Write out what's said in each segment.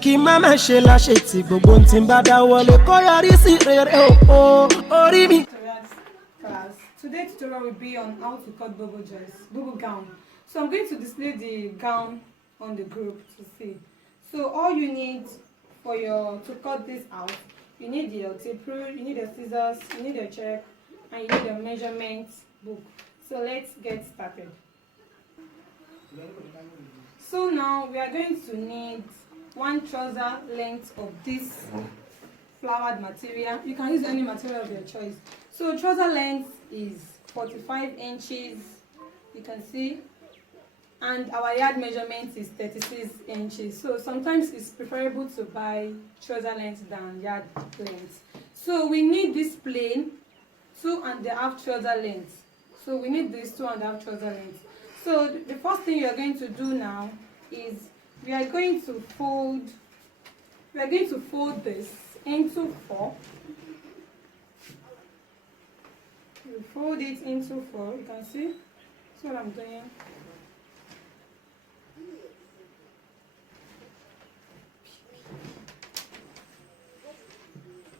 kí má má ṣe láṣẹ tí gbogbo ohun tí ń bá dáwọ́lé kó yọrí sí rere o orí mi. Class. Today's tutorial will be on how to cut boubou dress, boubou gown. So I'm going to display the gown on the group to see. So all you need to cut this out, you need your tape rule, you need your scissors, you need your check, and you need your measurement book. So let's get started. So now we are going to need 1 trouser length of this flowered material. You can use any material of your choice. So trouser length is 45 inches, you can see, and our yard measurement is 36 inches. So sometimes it's preferable to buy trouser length than yard length. So we need this plain 2.5 trouser length. So we need this 2.5 trouser length. So the first thing you are going to do now is we are going to fold this into 4. You fold it into 4, you can see. That's what I'm doing.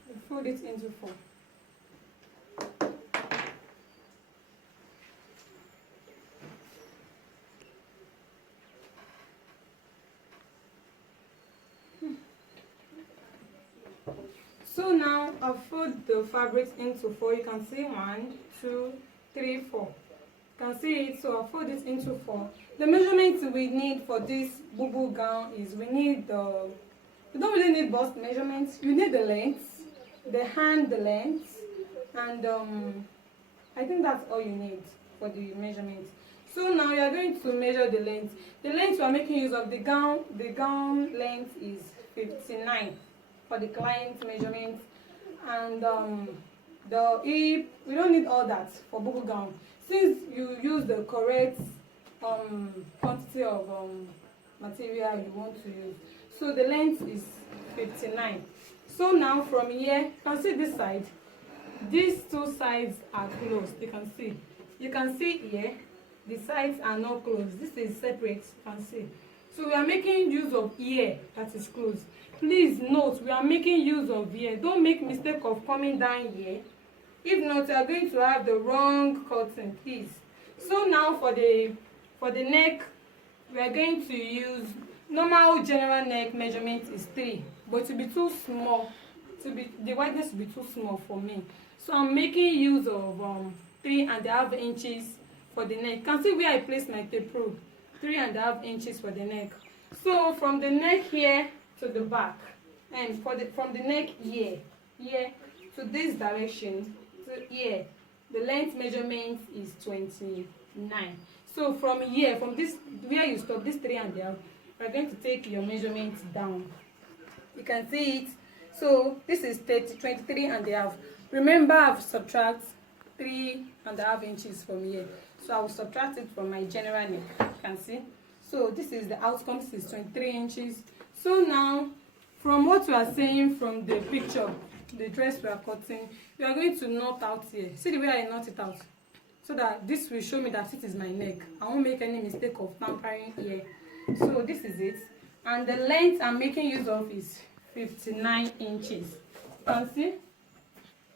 You fold it into 4. So now I've folded the fabric into 4. You can see 1, 2, 3, 4. You can see it. So I'll fold it into 4. The measurements we need for this boubou gown is we don't really need bust measurements. You need the length, the hand length, and I think that's all you need for the measurements. So now you are going to measure the length. The length we are making use of the gown length is 59. For the client measurement, and the hip, we don't need all that for boubou gown since you use the correct quantity of material you want to use. So the length is 59. So now from here, you can see this side, these 2 sides are closed. You can see here the sides are not closed. This is separate, you can see. So we are making use of here that is closed. Please note, we are making use of here. Don't make mistake of coming down here. If not, you are going to have the wrong cutting, please. So now for the neck, we are going to use normal general neck measurement is 3, but to be too small, the wideness will be too small for me. So I'm making use of 3.5 inches for the neck. You can see where I placed my tape rule. 3.5 inches for the neck. So from the neck here to the back, and from the neck here to this direction to here, the length measurement is 29. So from here, from this where you stop, this 3.5, we're going to take your measurements down. You can see it. So this is 23.5. Remember, I've subtract 3.5 inches from here. So I will subtract it from my general neck. You can see. So this is the outcome. This is 23 inches. So now, from what we are saying from the picture, the dress we are cutting, we are going to knot out here. See the way I knot it out? So that this will show me that it is my neck. I won't make any mistake of tampering here. So this is it. And the length I'm making use of is 59 inches. You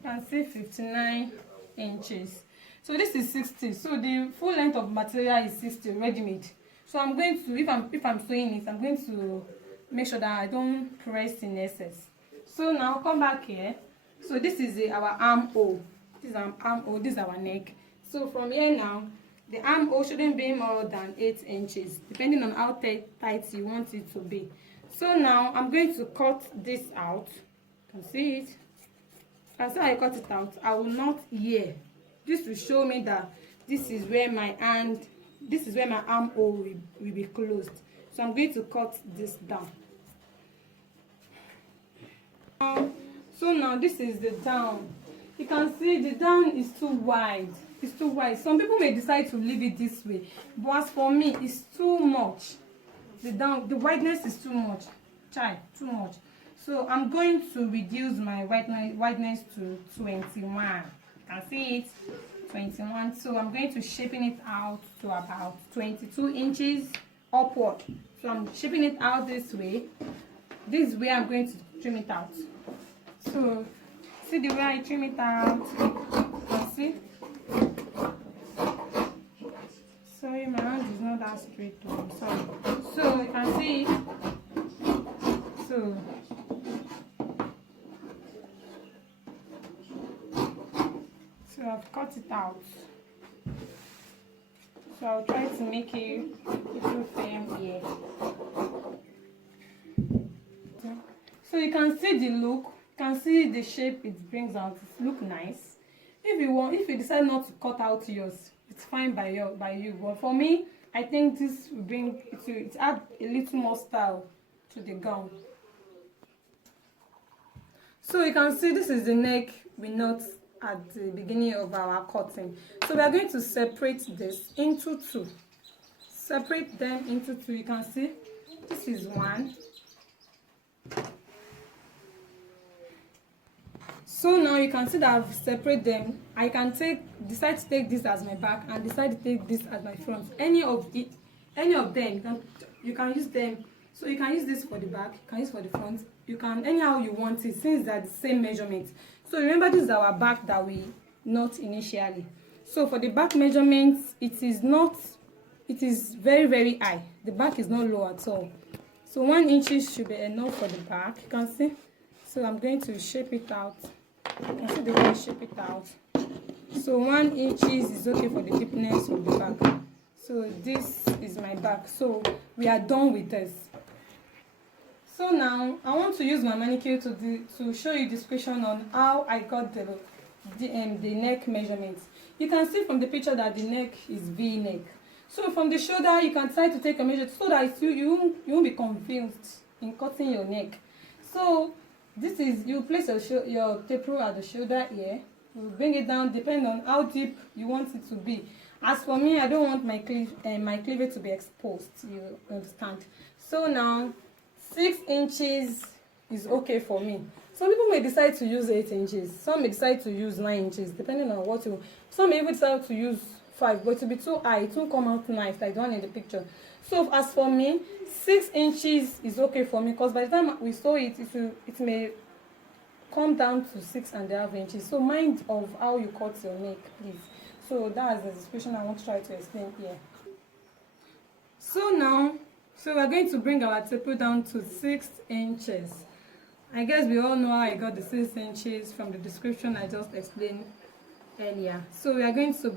can see 59 inches. So this is 60. So the full length of material is 60 ready-made. So I'm going to, if I'm sewing it, I'm going to make sure that I don't press in excess. So now come back here. So this is our armhole. This is our armhole. This is our neck. So from here now, the armhole shouldn't be more than 8 inches, depending on how tight you want it to be. So now I'm going to cut this out. You can see it. As I cut it out, I will knot here. This will show me that this is where my armhole will be closed. So I'm going to cut this down. So now this is the down. You can see the down is too wide. It's too wide. Some people may decide to leave it this way, but as for me, it's too much. The wideness is too much. Too much. So I'm going to reduce my wideness to 21. You can see it, 21. So I'm going to shaping it out to about 22 inches upward. So I'm shaping it out this way, this is where I'm going to trim it out. So see the way I trim it out. You can see. Sorry, my hand is not that straight. Sorry. So you can see. So I've cut it out. So I'll try to make it little firm here. So you can see the look, you can see the shape it brings out. It looks nice. If you decide not to cut out yours, it's fine by you. But for me, I think this will bring it add a little more style to the gown. So you can see this is the neck we knot at the beginning of our cutting. So we are going to separate this into two. Separate them into two. You can see this is one. So now you can see that I've separated them. I can decide to take this as my back and decide to take this as my front. Any of them you can use them. So you can use this for the back, you can use for the front. You can anyhow you want it since they're the same measurement. So remember, this is our back that we knot initially. So for the back measurements, it is very, very high. The back is not low at all. So 1 inch should be enough for the back. You can see. So I'm going to shape it out. You can see the way I shape it out. So 1 inch is okay for the deepness of the back. So this is my back. So we are done with this. So now I want to use my manicure to show you description on how I got the neck measurements. You can see from the picture that the neck is V neck. So from the shoulder you can try to take a measure so that you won't be confused in cutting your neck. So this is, you place your taper at the shoulder here. You bring it down depending on how deep you want it to be. As for me, I don't want my cleavage to be exposed. You understand? So now 6 inches is okay for me. Some people may decide to use 8 inches. Some may decide to use 9 inches, depending on what you. Some may even decide to use 5, but it will be too high. It won't come out nice like the one in the picture. So as for me, 6 inches is okay for me because by the time we sew it, it may come down to 6.5 inches. So mind of how you cut your neck, please. So that's the description I want to try to explain here. So we're going to bring our taper down to 6 inches. I guess we all know how I got the 6 inches from the description I just explained earlier. So we are going to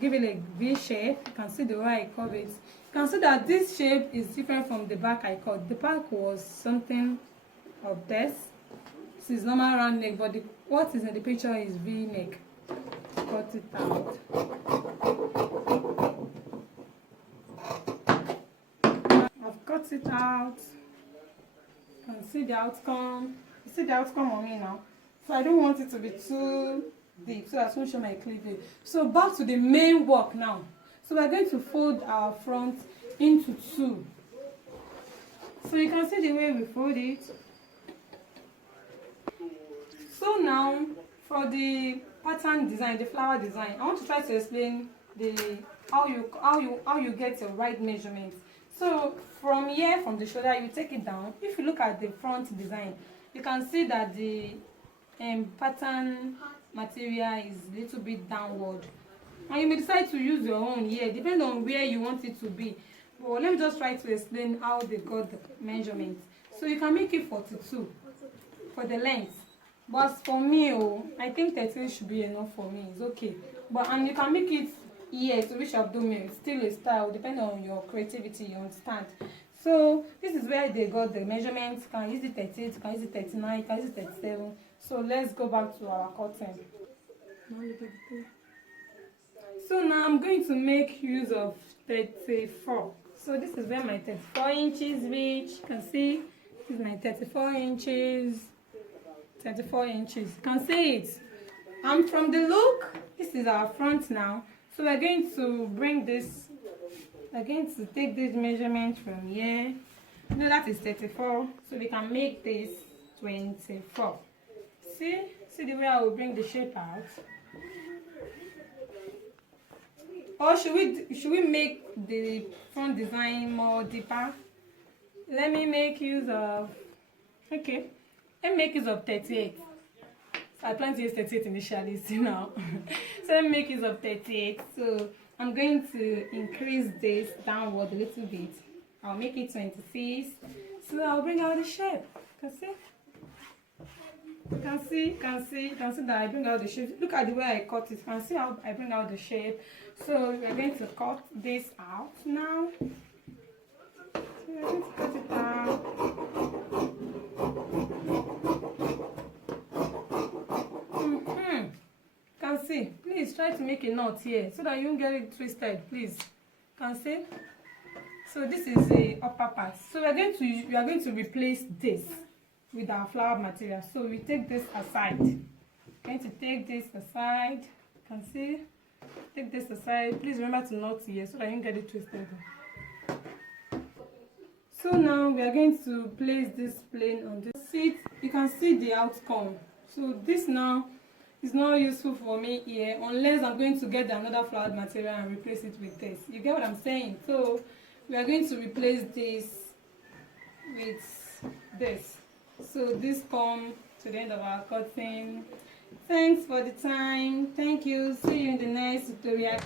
give it a V shape. You can see the way I curve it. You can see that this shape is different from the back I cut. The back was something of this. This is normal round neck, but what is in the picture is V neck. Cut it out. I've cut it out. You can see the outcome. You see the outcome on me now. So I don't want it to be too deep, so I won't show my cleavage. So back to the main work now. So we're going to fold our front into two. So you can see the way we fold it. So now for the pattern design, the flower design, I want to try to explain how you get your right measurements. So from here, from the shoulder, you take it down. If you look at the front design, you can see that the pattern material is a little bit downward, and you may decide to use your own here, depending on where you want it to be. But let me just try to explain how they got the measurements. So you can make it 42 for the length. But for me, I think 13 should be enough for me. It's okay. And you can make it here to reach abdomen. It's still a style, depending on your creativity, you understand. So this is where they got the measurements. You can use the 38, you can use the 39, you can use the 37. So let's go back to our cutting. So now I'm going to make use of 34. So this is where my 34 inches reach. You can see this is my 34 inches. 34 inches. You can see it. And from the look, this is our front now. So we're going to bring this. We're going to take this measurement from here. No, that is 34. So we can make this 24. See the way I will bring the shape out. Or should we make the front design more deeper? let me make use of, okay, let me make use of 38. So I plan to use 38 initially, see now. So let me make use of 38. So I'm going to increase this downward a little bit. I'll make it 26. So I'll bring out the shape. You can see that I bring out the shape. Look at the way I cut it. You can see how I bring out the shape. So we're going to cut this out now. So we're going to cut it out. Can see. Please try to make a knot here so that you won't get it twisted. Please. Can see. So this is the upper part. So we are going to replace this with our flower material. So we take this aside. We're going to take this aside. You can see. Take this aside. Please remember to knot here so that you don't get it twisted. So now we are going to place this plane on this seat. You can see the outcome. So this now is not useful for me here unless I'm going to get another flowered material and replace it with this. You get what I'm saying? So we are going to replace this with this. So this comes to the end of our cutting. Thanks for the time. Thank you. See you in the next tutorial.